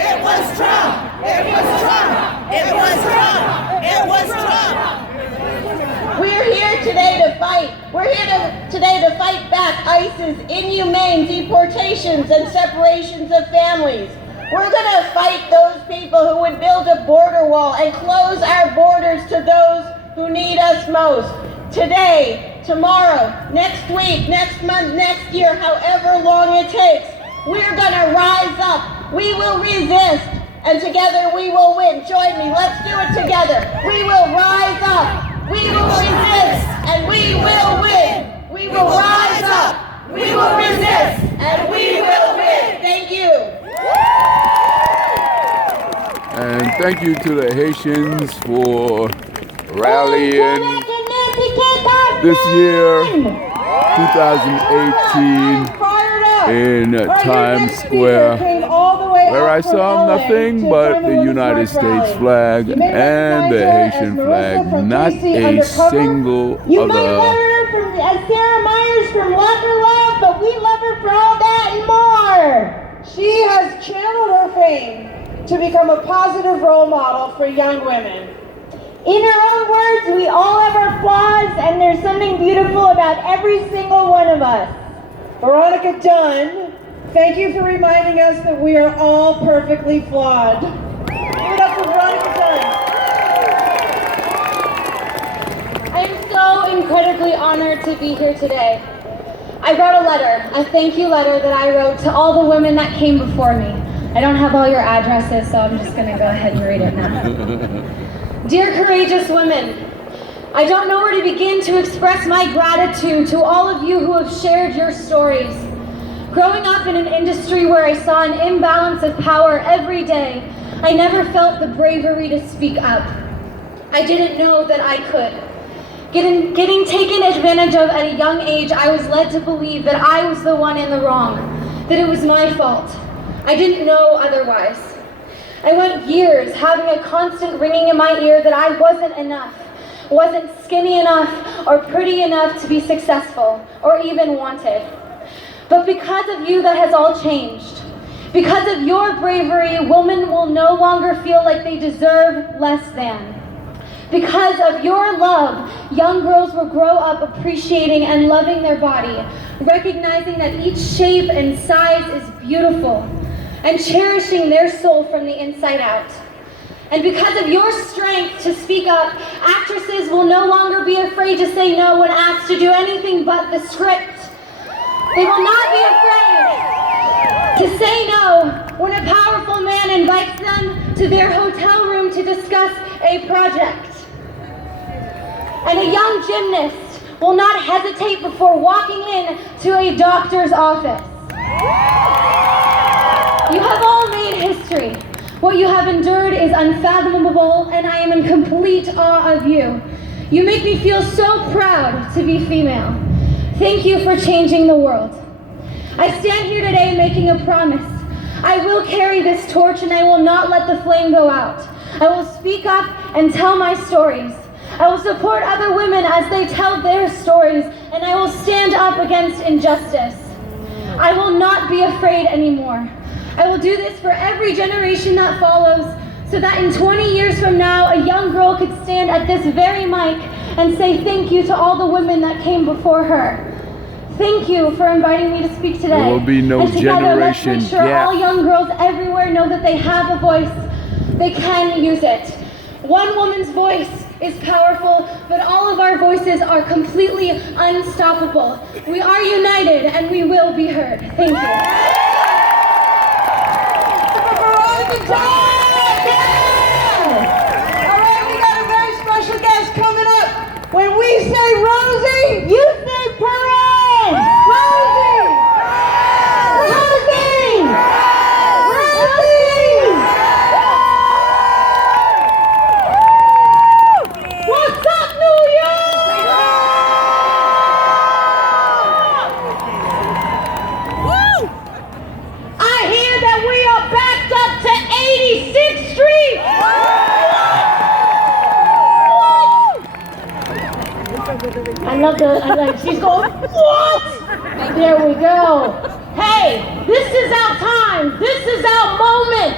It was Trump. It was Trump. It was Trump. It was Trump. We're here today to fight. We're here today to fight back ICE's inhumane deportations and separations of families. We're going to fight those people who would build a border wall and close our borders to those who need us most. Today, tomorrow, next week, next month, next year, however long it takes, we're going to rise up. We will resist, and together we will win. Join me. Let's do it together. We will rise up. We will resist, and we will win. We will rise up. We will resist, and we will win. Thank you. And thank you to the Haitians for rallying this year, 2018, in Times Square, where I saw nothing but the United States flag and the Haitian flag, not a single other. You might love her as Sarah Myers from Love Her Love, but we love her for all that and more. She has channeled her fame to become a positive role model for young women. In her own words, we all have our flaws, and there's something beautiful about every single one of us. Veronica Dunn, thank you for reminding us that we are all perfectly flawed. Give it up for Veronica Dunn. I am so incredibly honored to be here today. I wrote a letter, a thank you letter that I wrote to all the women that came before me. I don't have all your addresses, so I'm just going to go ahead and read it now. Dear courageous women, I don't know where to begin to express my gratitude to all of you who have shared your stories. Growing up in an industry where I saw an imbalance of power every day, I never felt the bravery to speak up. I didn't know that I could. Getting taken advantage of at a young age, I was led to believe that I was the one in the wrong, that it was my fault. I didn't know otherwise. I went years having a constant ringing in my ear that I wasn't enough, wasn't skinny enough or pretty enough to be successful or even wanted. But because of you, that has all changed. Because of your bravery, women will no longer feel like they deserve less than. Because of your love, young girls will grow up appreciating and loving their body, recognizing that each shape and size is beautiful, and cherishing their soul from the inside out. And because of your strength to speak up, actresses will no longer be afraid to say no when asked to do anything but the script. They will not be afraid to say no when a powerful man invites them to their hotel room to discuss a project. And a young gymnast will not hesitate before walking in to a doctor's office. You have all made history. What you have endured is unfathomable, and I am in complete awe of you. You make me feel so proud to be female. Thank you for changing the world. I stand here today making a promise. I will carry this torch, and I will not let the flame go out. I will speak up and tell my stories. I will support other women as they tell their stories, and I will stand up against injustice. I will not be afraid anymore. I will do this for every generation that follows, so that in 20 years from now, a young girl could stand at this very mic and say thank you to all the women that came before her. Thank you for inviting me to speak today. There will be no and together, generation let's make sure all young girls everywhere know that they have a voice. They can use it. One woman's voice is powerful, but all of our voices are completely unstoppable. We are united, and we will be heard. Thank you. Alright, we got a very special guest coming up. When we say Rosie, you say Perrin! Rosie! Rosie! Rosie! What's up, New York? Woo! I hear that we are backed up to 86th Street! I like, she's going, what? There we go. Hey, this is our time. This is our moment.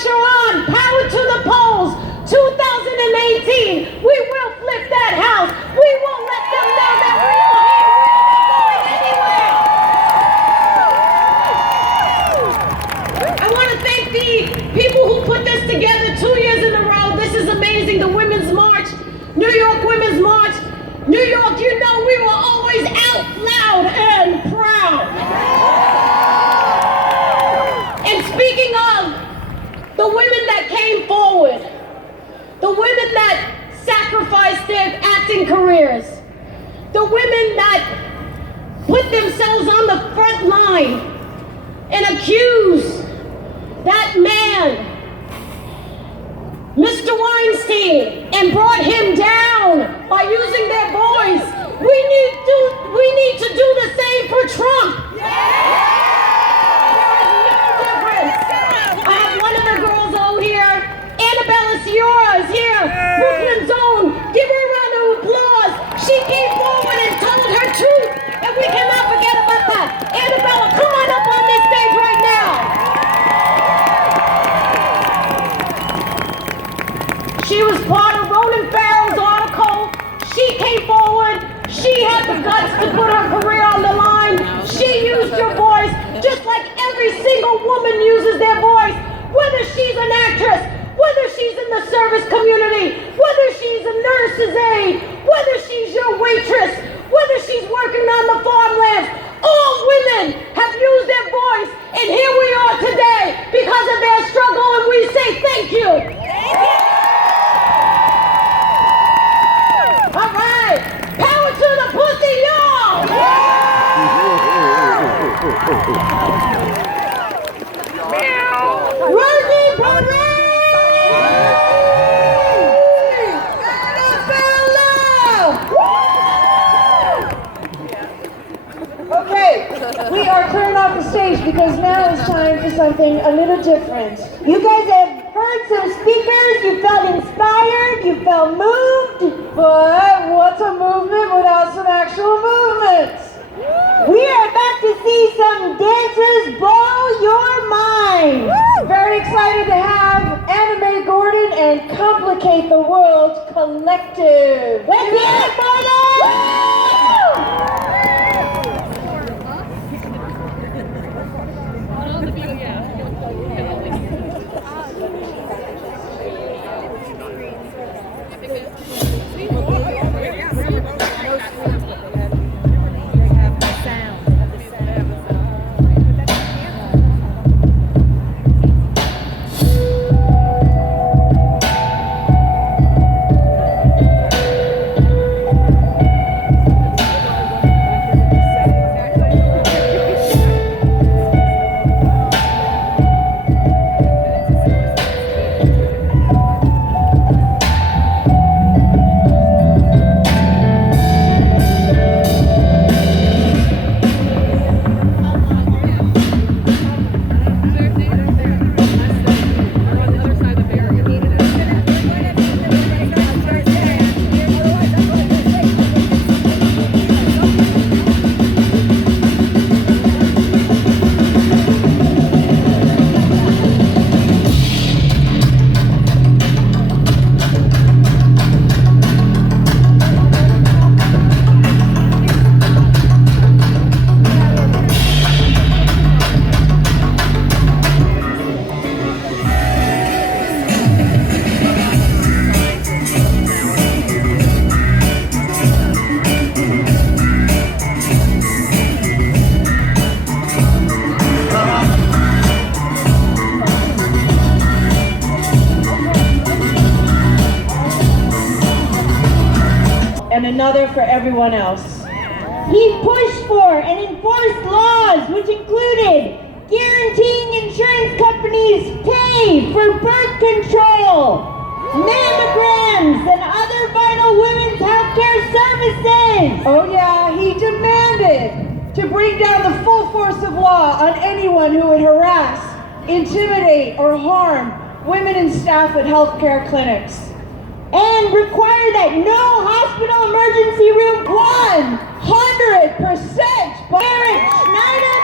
pressure on. Power to the polls. 2018, we will flip that house. We won't let them know that we are here. We are not going anywhere. I want to thank the people who put this together 2 years in a row. This is amazing. The Women's March, New York Women's March. New York, you know we were always out loud and proud. And speaking of the women that came forward, the women that sacrificed their acting careers, the women that put themselves on the front line and accused that man, Mr. Weinstein, and brought him down by using their voice. We need to do the same for Trump. There is no difference. I have one of the girls over here, Annabella Ciora is here, Brooklyn's own. Give her a round of applause. She came forward and told her truth, and we cannot forget about that. Annabella, come on up on this stage right now. She was part of Ronan Farrow's article. She came forward. She had the guts to put her career on the line. She used her voice just like every single woman uses their voice, whether she's an actress, whether she's in the service community, whether she's a nurse's aide, whether she's your waitress, whether she's working on the farmlands. All women have used their voice, and here we are today because of their struggle, and we say thank you. All right, power to the pussy, y'all! Rosie Okay, we are clearing off the stage because now it's time for something a little different. You guys have heard some speakers, you felt inspired, you felt moved, but what's a movement without some actual movements? We are about to see some dancers blow your mind. Very excited to have Anime Gordon and Complicate the World Collective. Let's hear it for them! And another for everyone else. He pushed for and enforced laws which included guaranteeing insurance companies pay for birth control, mammograms, and other vital women's healthcare services. Oh yeah, he demanded to bring down the full force of law on anyone who would harass, intimidate, or harm women and staff at healthcare clinics. And require that no hospital emergency room 100% Barrett Schneider